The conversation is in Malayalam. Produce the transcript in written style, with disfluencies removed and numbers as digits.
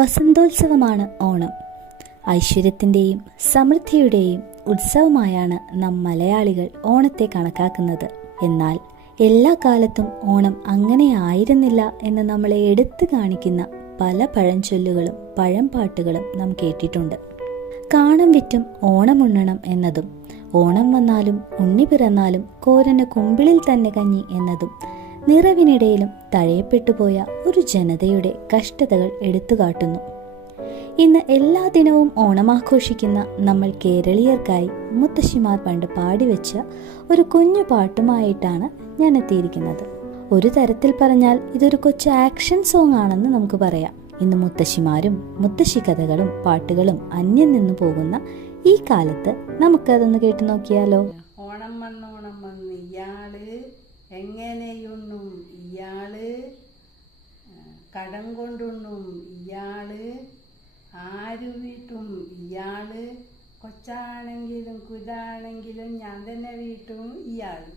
വസന്തോത്സവമാണ് ഓണം. ഐശ്വര്യത്തിൻ്റെയും സമൃദ്ധിയുടെയും ഉത്സവമായാണ് നാം മലയാളികൾ ഓണത്തെ കണക്കാക്കുന്നത്. എന്നാൽ എല്ലാ കാലത്തും ഓണം അങ്ങനെ ആയിരുന്നില്ല എന്ന് നമ്മളെ എടുത്തു കാണിക്കുന്ന പല പഴഞ്ചൊല്ലുകളും പഴംപാട്ടുകളും നാം കേട്ടിട്ടുണ്ട്. കാണം വിറ്റും ഓണമുണ്ണണം എന്നതും, ഓണം വന്നാലും ഉണ്ണി പിറന്നാലും കോരന് കുമ്പിളിൽ തന്നെ കഞ്ഞി എന്നതും നിറവിനിടയിലും തഴയപ്പെട്ടുപോയ ഒരു ജനതയുടെ കഷ്ടതകൾ എടുത്തുകാട്ടുന്നു. ഇന്ന് എല്ലാ ദിനവും ഓണമാഘോഷിക്കുന്ന നമ്മൾ കേരളീയർക്കായി മുത്തശ്ശിമാർ പണ്ട് പാടിവെച്ച ഒരു കുഞ്ഞു പാട്ടുമായിട്ടാണ് ഞാൻ എത്തിയിരിക്കുന്നത്. ഒരു തരത്തിൽ പറഞ്ഞാൽ ഇതൊരു കൊച്ചു ആക്ഷൻ സോങ് ആണെന്ന് നമുക്ക് പറയാം. ഇന്ന് മുത്തശ്ശിമാരും മുത്തശ്ശി കഥകളും പാട്ടുകളും അന്യം നിന്നു പോകുന്ന ഈ കാലത്ത് നമുക്കതൊന്ന് കേട്ടു നോക്കിയാലോ. ഓണം വന്ന് ഇയാള് എങ്ങനെയുണ്ണും, ഇയാള് കടം കൊണ്ടുണ്ണും, ഇയാള് ആരു വീട്ടും, ഇയാള് കൊച്ചാണെങ്കിലും കുതാണെങ്കിലും ഞാൻ തന്നെ വീട്ടും ഇയാള്.